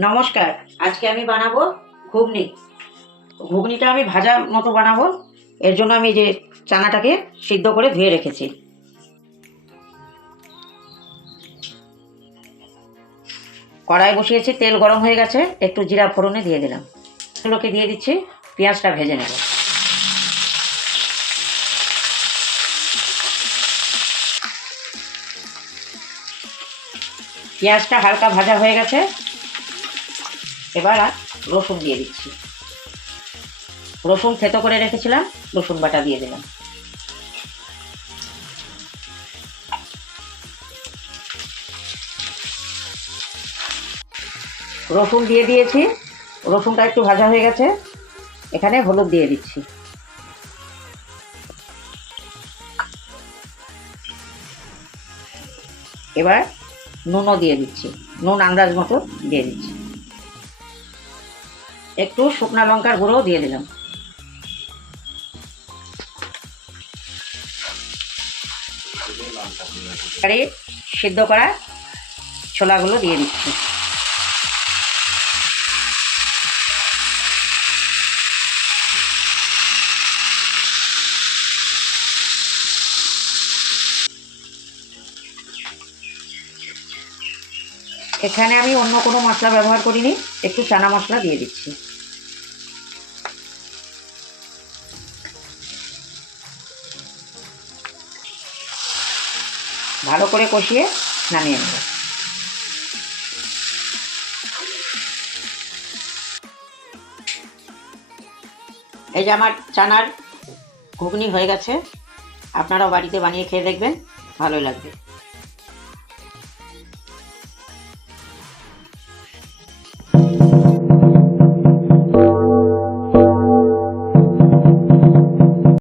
নমস্কার। আজকে আমি বানাবো ঘুগনি। ঘুগনিটা আমি ভাজা মতো বানাবো। এর জন্য আমি যে চানাটাকে সিদ্ধ করে ধুয়ে রেখেছি। কড়াই বসিয়েছি, তেল গরম হয়ে গেছে, একটু জিরা ফোড়নে দিয়ে দিলাম। এগুলোকে দিয়ে দিচ্ছি, পেঁয়াজটা ভেজে নেব। পেঁয়াজটা হালকা ভাজা হয়ে গেছে, এবার রসুন দিয়ে দিচ্ছি। রসুন থেতো করে রেখেছিলাম, রসুন বাটা দিয়ে দিলাম। রসুন দিয়ে দিয়েছি, রসুনটা একটু ভাজা হয়ে গেছে, এখানে হলুদ দিয়ে দিচ্ছি। এবার নুনও দিয়ে দিচ্ছি, নুন আন্দাজ মতো দিয়ে দিচ্ছি। একটু শুকনা লঙ্কার গুঁড়োও দিয়ে দিলাম। এবারে সিদ্ধ করা ছোলাগুলো দিয়ে দিচ্ছি। এখানে আমি অন্য কোনো মশলা ব্যবহার করিনি, একটু চানা মশলা দিয়ে দিচ্ছি। ভালো করে কষিয়ে নামিয়ে নেব। এই যে আমার চানার ঘুগনি হয়ে গেছে। আপনারাও বাড়িতে বানিয়ে খেয়ে দেখবেন, ভালোই লাগবে।